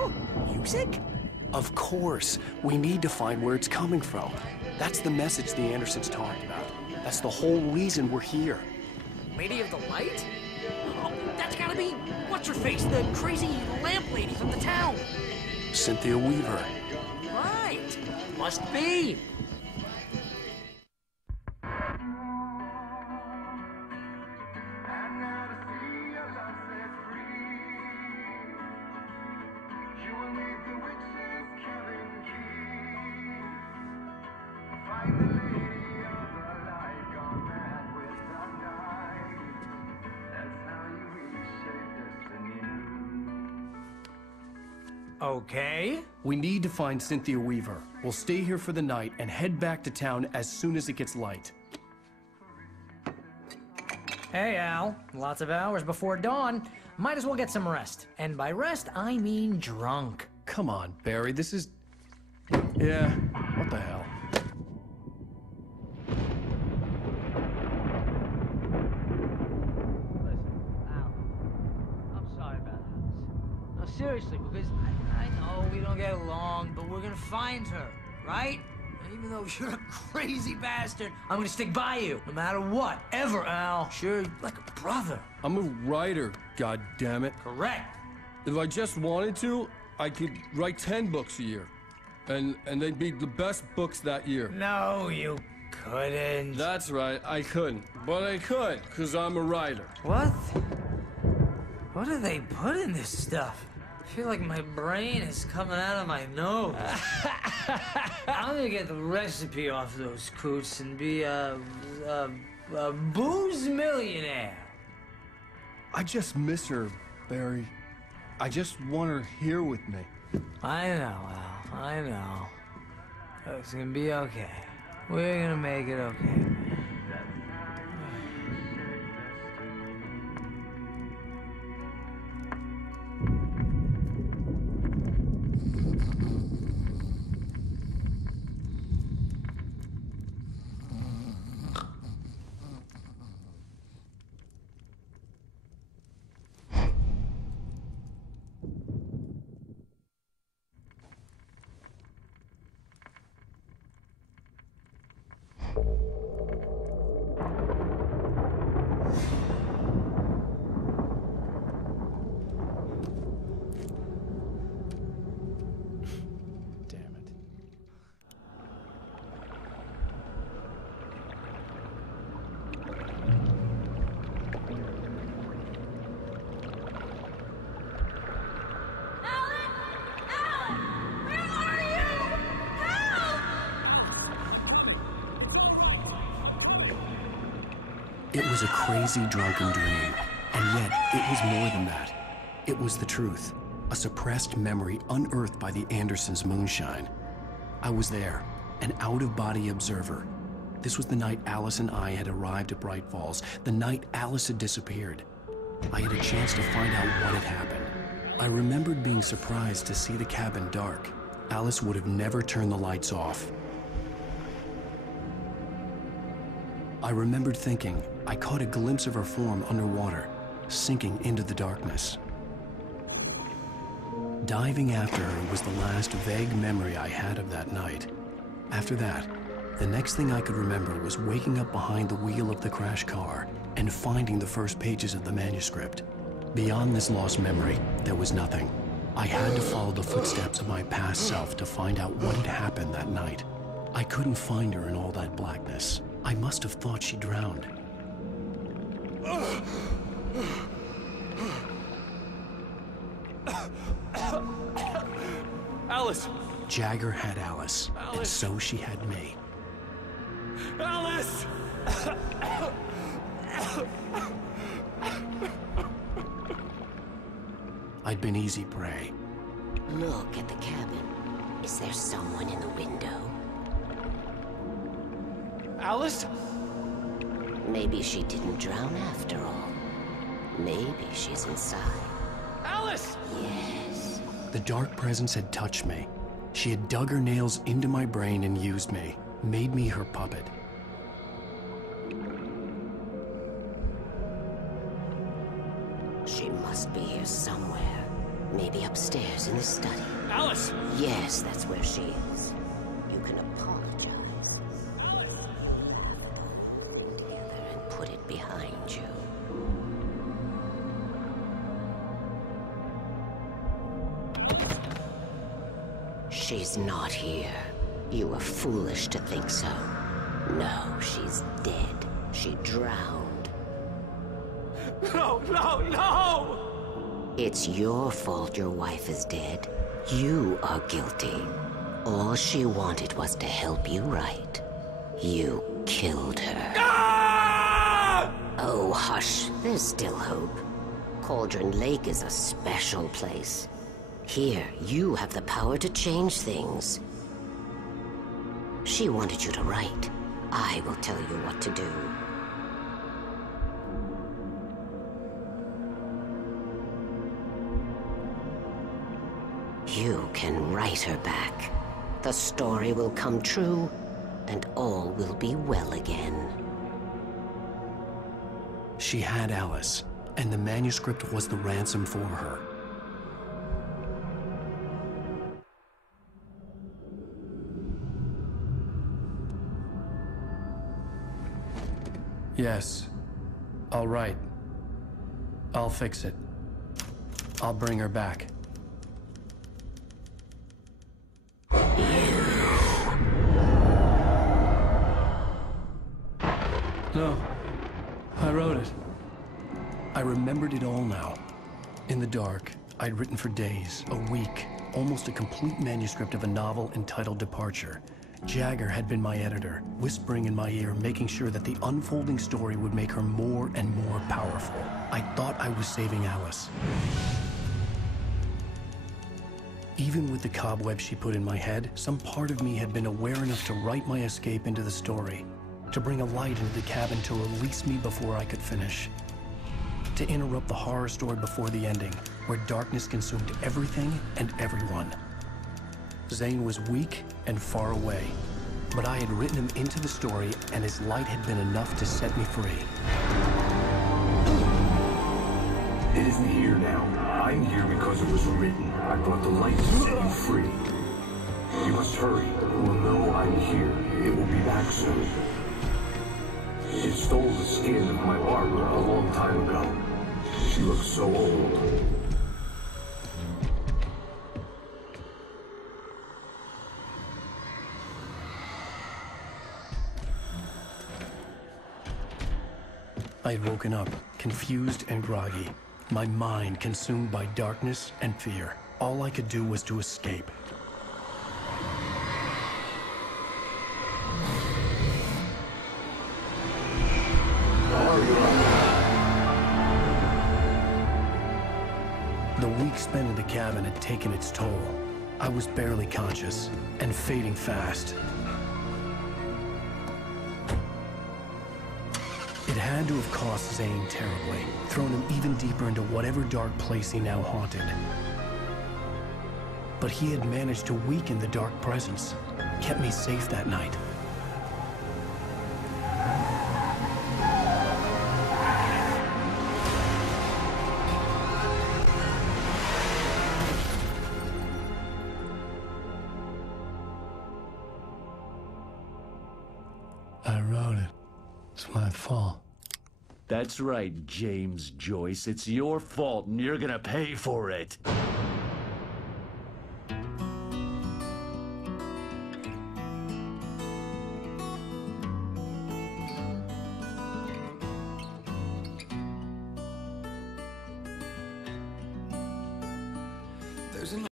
Al? Music? Of course. We need to find where it's coming from. That's the message the Andersons talked about. That's the whole reason we're here. Lady of the Light? Oh, that's gotta be... What's-her-face, the crazy lamp lady from the town. Cynthia Weaver. Right. Must be. Okay. We need to find Cynthia Weaver. We'll stay here for the night and head back to town as soon as it gets light. Hey, Al. Lots of hours before dawn. Might as well get some rest. And by rest, I mean drunk. Come on, Barry, this is... Yeah, what the hell? Listen, Al, I'm sorry about Alice. No, seriously, because I know we don't get along, but we're gonna find her, right? And even though you're a crazy bastard, I'm gonna stick by you, no matter what, ever, Al. Sure, like a brother. I'm a writer, goddammit. Correct. If I just wanted to, I could write 10 books a year. And they'd be the best books that year. No, you couldn't. That's right, I couldn't. But I could, because I'm a writer. What? What do they put in this stuff? I feel like my brain is coming out of my nose. I'm gonna get the recipe off those coots and be a booze millionaire. I just miss her, Barry. I just want her here with me. I know, Al. I know. It's gonna be okay. We're gonna make it okay. Damn it. It was a crazy drunken dream, and yet it was more than that. It was the truth, a suppressed memory unearthed by the Andersons' moonshine. I was there, an out-of-body observer. This was the night Alice and I had arrived at Bright Falls, the night Alice had disappeared. I had a chance to find out what had happened. I remembered being surprised to see the cabin dark. Alice would have never turned the lights off. I remembered thinking I caught a glimpse of her form underwater, sinking into the darkness. Diving after her was the last vague memory I had of that night. After that, the next thing I could remember was waking up behind the wheel of the crash car and finding the first pages of the manuscript. Beyond this lost memory, there was nothing. I had to follow the footsteps of my past self to find out what had happened that night. I couldn't find her in all that blackness. I must have thought she drowned. Alice! Jagger had Alice, and so she had me. Alice! I'd been easy prey. Look at the cabin. Is there someone in the window? Alice? Maybe she didn't drown after all. Maybe she's inside. Alice! Yes. The dark presence had touched me. She had dug her nails into my brain and used me, made me her puppet. She must be here somewhere. Maybe upstairs in the study. Alice! Yes, that's where she is. You can apologize. Together and put it behind you. She's not here. You were foolish to think so. No, she's dead. She drowned. No, no, no! It's your fault your wife is dead. You are guilty. All she wanted was to help you right. You killed her. Ah! Oh, hush. There's still hope. Cauldron Lake is a special place. Here, you have the power to change things. She wanted you to write. I will tell you what to do. You can write her back. The story will come true, and all will be well again. She had Alice, and the manuscript was the ransom for her. Yes. All right. I'll fix it. I'll bring her back. No. I wrote it. I remembered it all now. In the dark, I'd written for days, a week, almost a complete manuscript of a novel entitled Departure. Jagger had been my editor, whispering in my ear, making sure that the unfolding story would make her more and more powerful. I thought I was saving Alice. Even with the cobwebs she put in my head, some part of me had been aware enough to write my escape into the story, to bring a light into the cabin to release me before I could finish, to interrupt the horror story before the ending, where darkness consumed everything and everyone. Zane was weak and far away, but I had written him into the story, and his light had been enough to set me free. It isn't here now. I'm here because it was written. I brought the light to set you free. You must hurry. It will know I'm here. It will be back soon. It stole the skin of my Barbara a long time ago. She looks so old. I had woken up, confused and groggy, my mind consumed by darkness and fear. All I could do was to escape. The week spent in the cabin had taken its toll. I was barely conscious and fading fast. It had to have cost Zane terribly, thrown him even deeper into whatever dark place he now haunted. But he had managed to weaken the dark presence, kept me safe that night. I wrote it. It's my fault. That's right, James Joyce. It's your fault, and you're gonna pay for it.